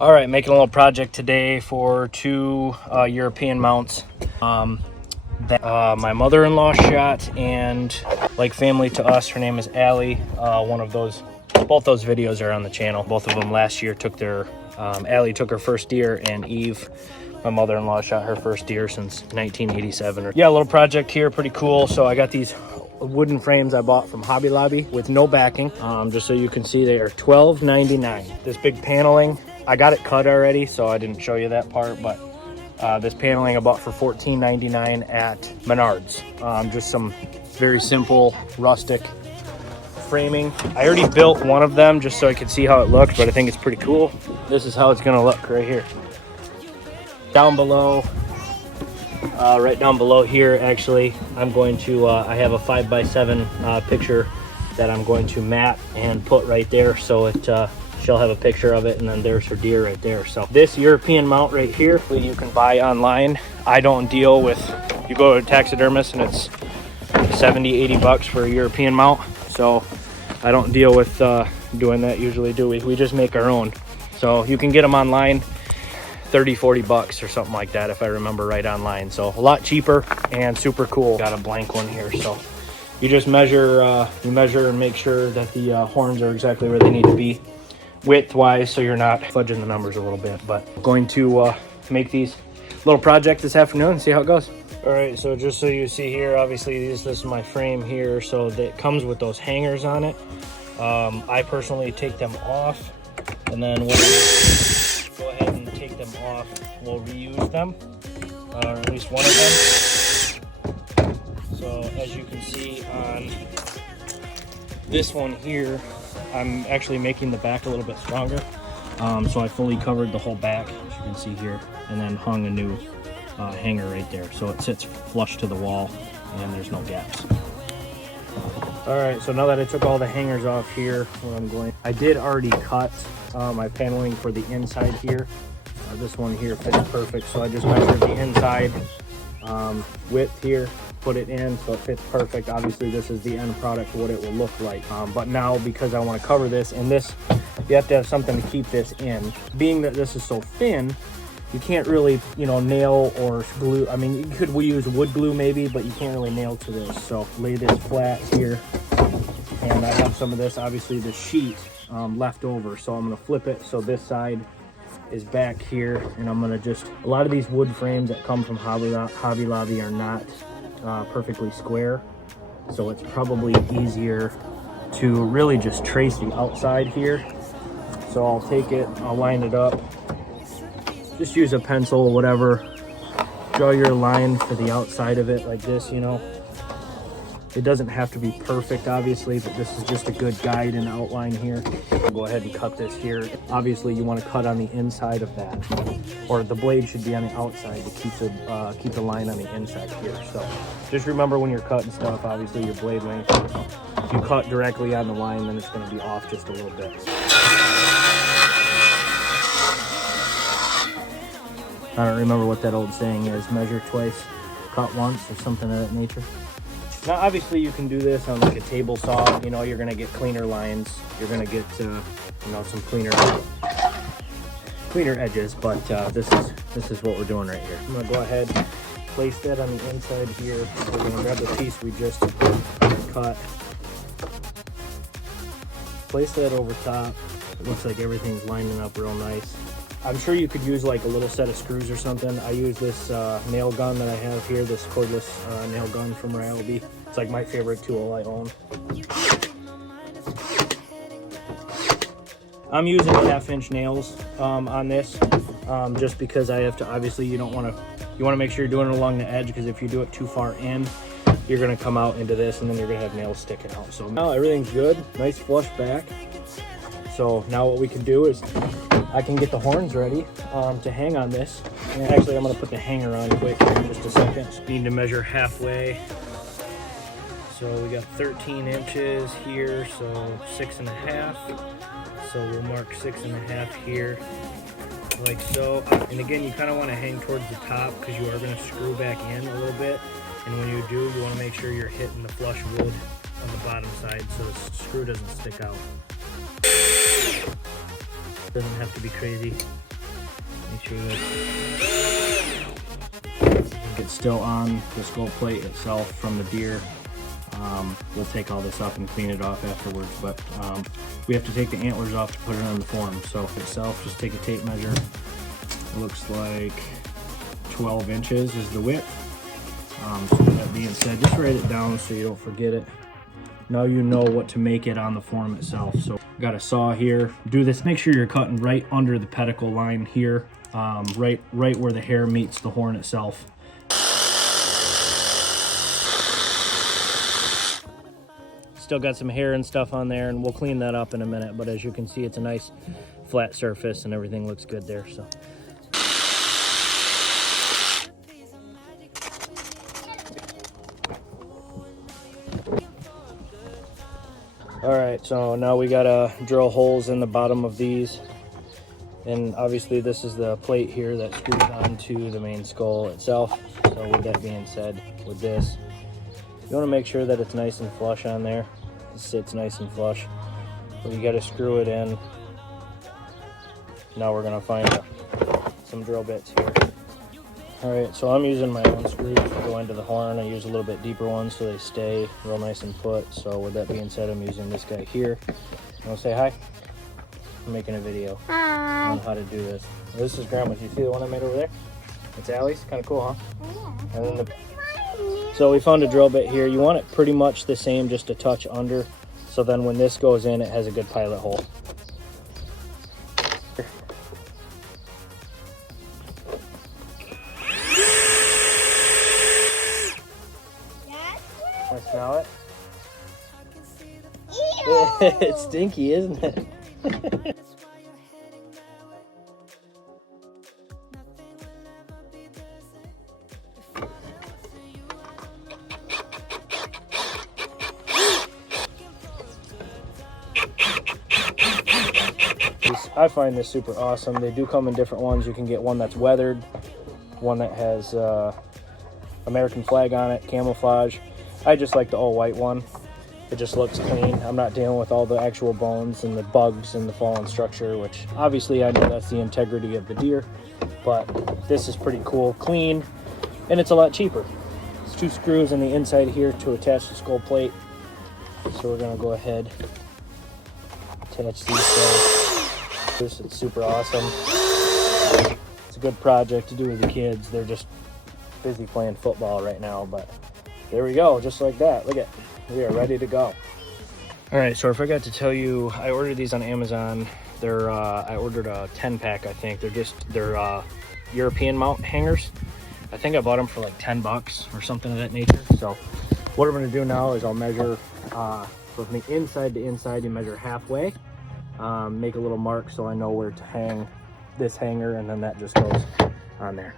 All right, making a little project today for two European mounts that my mother-in-law shot, and like family to us. Her name is Allie. Both those videos are on the channel. Both of them last year took their, Allie took her first deer, and Eve, my mother-in-law, shot her first deer since 1987. Yeah, a little project here, pretty cool. So I got these wooden frames I bought from Hobby Lobby with no backing. Just so you can see, they are $12.99. This big paneling, I got it cut already, so I didn't show you that part, but this paneling I bought for $14.99 at Menards. Just some very simple, rustic framing. I already built one of them just so I could see how it looked, but I think it's pretty cool. This is how it's gonna look right here. Down below, right down below here, actually, I'm going to, I have a 5x7 picture that I'm going to mat and put right there, so it she'll have a picture of it, and then there's her deer right there. So this European mount right here, you can buy online. I don't deal with, you go to a taxidermist and it's 70-80 bucks for a European mount, so I don't deal with doing that usually, do we? We just make our own. So you can get them online, 30-40 bucks or something like that, if I remember right, online. So a lot cheaper and super cool. Got a blank one here, so you just measure and make sure that the horns are exactly where they need to be width wise, so you're not fudging the numbers a little bit. But going to make these little project this afternoon and see how it goes. All right, so just so you see here, obviously this is my frame here, so that comes with those hangers on it. I personally take them off, and then when we go ahead and take them off, we'll reuse them, or at least one of them. So as you can see on this one here, I'm actually making the back a little bit stronger. So I fully covered the whole back, as you can see here, and then hung a new hanger right there. So it sits flush to the wall and there's no gaps. All right, so now that I took all the hangers off here, I did already cut my paneling for the inside here. This one here fits perfect. So I just measured the inside width here, put it in so it fits perfect. Obviously this is the end product, what it will look like, but now because I want to cover this, and this, you have to have something to keep this in. Being that this is so thin, you can't really, nail or glue. I mean, you could use wood glue maybe, but you can't really nail to this. So lay this flat here, and I have some of this, obviously the sheet left over, so I'm going to flip it so this side is back here, and I'm going to a lot of these wood frames that come from Hobby Lobby are not perfectly square, so it's probably easier to really just trace the outside here. So I'll take it, I'll line it up, just use a pencil or whatever, draw your line for the outside of it like this. It doesn't have to be perfect, obviously, but this is just a good guide and outline here. I'll go ahead and cut this here. Obviously you want to cut on the inside of that, or the blade should be on the outside to keep the line on the inside here. So just remember when you're cutting stuff, obviously your blade length, if you cut directly on the line, then it's going to be off just a little bit. I don't remember what that old saying is, measure twice, cut once, or something of that nature. Now obviously you can do this on like a table saw, you're going to get cleaner lines, you're going to get some cleaner edges, but this is what we're doing right here. I'm going to go ahead, place that on the inside here. We're going to grab the piece we just cut, place that over top. It looks like everything's lining up real nice. I'm sure you could use like a little set of screws or something. I use this nail gun that I have here, this cordless nail gun from Ryobi. It's like my favorite tool I own. I'm using 1/2-inch nails on this, just because I have to, obviously you want to make sure you're doing it along the edge, because if you do it too far in, you're going to come out into this and then you're going to have nails sticking out. So now everything's good, nice flush back. So now what we can do is I can get the horns ready to hang on this. And actually I'm going to put the hanger on quick here in just a second. Just need to measure halfway. So we got 13 inches here, so 6.5. So we'll mark 6.5 here, like so. And again, you kind of want to hang towards the top because you are going to screw back in a little bit. And when you do, you want to make sure you're hitting the flush wood on the bottom side so the screw doesn't stick out. Doesn't have to be crazy. Make sure that it's still on the skull plate itself from the deer. We'll take all this up and clean it off afterwards, but we have to take the antlers off to put it on the form. So itself, just take a tape measure. It looks like 12 inches is the width. So with that being said, just write it down so you don't forget it. Now you know what to make it on the form itself. So got a saw here. Do this, make sure you're cutting right under the pedicle line here, right where the hair meets the horn itself. Still got some hair and stuff on there, and we'll clean that up in a minute, but as you can see, it's a nice flat surface and everything looks good there. So all right, so now we gotta drill holes in the bottom of these, and obviously this is the plate here that screws onto the main skull itself. So with that being said, with this, you want to make sure that it's nice and flush on there. It sits nice and flush. So you got to screw it in. Now we're gonna find some drill bits here. All right, so I'm using my own screws to go into the horn. I use a little bit deeper ones so they stay real nice and put. So with that being said, I'm using this guy here. You want to say hi? I'm making a video on how to do this. This is Grandma's. You see the one I made over there? It's Allie's. Kind of cool, huh? Yeah. And then so we found a drill bit here. You want it pretty much the same, just a touch under. So then when this goes in, it has a good pilot hole. Want to smell it? It's stinky, isn't it? I find this super awesome. They do come in different ones. You can get one that's weathered, one that has American flag on it, camouflage. I just like the all white one. It just looks clean. I'm not dealing with all the actual bones and the bugs and the fallen structure, which obviously I know that's the integrity of the deer, but this is pretty cool, clean, and it's a lot cheaper. It's 2 screws in the inside here to attach the skull plate. So we're gonna go ahead, attach these guys. This is super awesome. It's a good project to do with the kids. They're just busy playing football right now, but there we go, just like that. Look at, we are ready to go. All right, so I forgot to tell you, I ordered these on Amazon. They're I ordered a 10-pack, I think. They're European mount hangers. I think I bought them for like $10 or something of that nature. So what I'm gonna do now is I'll measure, so from the inside to inside, you measure halfway. Make a little mark so I know where to hang this hanger, and then that just goes on there.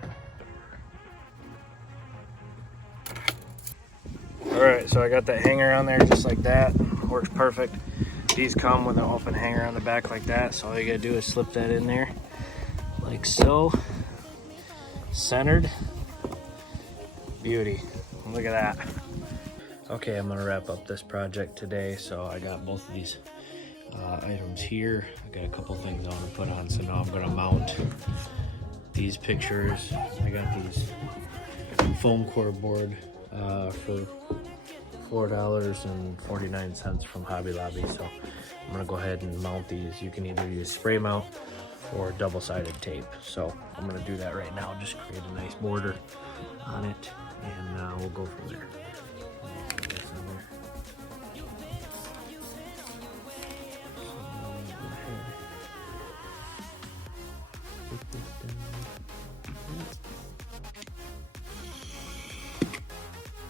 All right, so I got that hanger on there just like that. Works perfect. These come with an open hanger on the back like that, so all you gotta do is slip that in there like so. Centered. Beauty. Look at that. Okay, I'm gonna wrap up this project today. So I got both of these items here. I got a couple things I want to put on, so now I'm gonna mount these pictures. I got these foam core board for $4.49 from Hobby Lobby. So I'm gonna go ahead and mount these. You can either use spray mount or double-sided tape. So I'm gonna do that right now. Just create a nice border on it, and we'll go from there.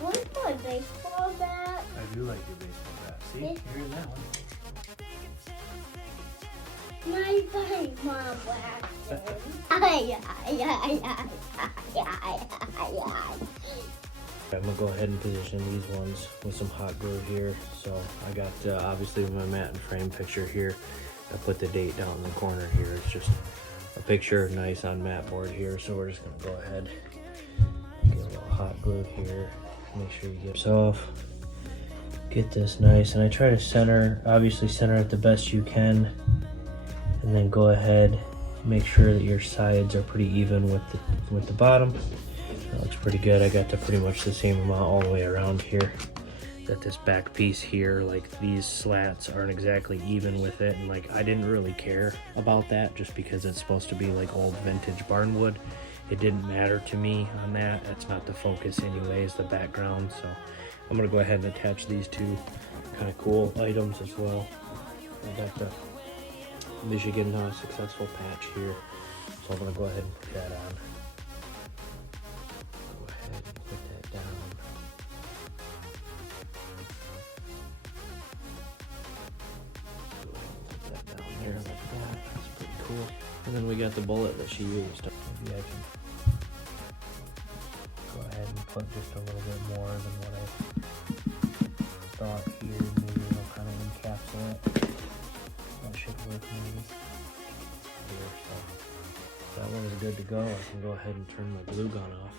What's my baseball bat? I do like your baseball bat. See, here's that one. My baseball I'm gonna go ahead and position these ones with some hot glue here. So I got obviously my mat and frame picture here. I put the date down in the corner here. It's just a picture, nice on mat board here. So we're just gonna go ahead, get a little hot glue here. Make sure you get yourself, get this nice, and I try to center, obviously center it the best you can, and then go ahead Make sure that your sides are pretty even with the bottom. That looks pretty good. I got to pretty much the same amount all the way around here. That this back piece here, like these slats aren't exactly even with it, and like I didn't really care about that just because it's supposed to be like old vintage barn wood. It didn't matter to me on that. That's not the focus anyways, the background. So I'm gonna go ahead and attach these two kind of cool items as well. I got the Michigan successful patch here, so I'm gonna go ahead and put that on. Go ahead and put that down. Go ahead and put that down there like that. That's pretty cool. And then we got the bullet that she used. Maybe I can go ahead and put just a little bit more than what I thought here. Maybe it'll kind of encapsulate. That should work maybe. Here, so that one is good to go. I can go ahead and turn my glue gun off.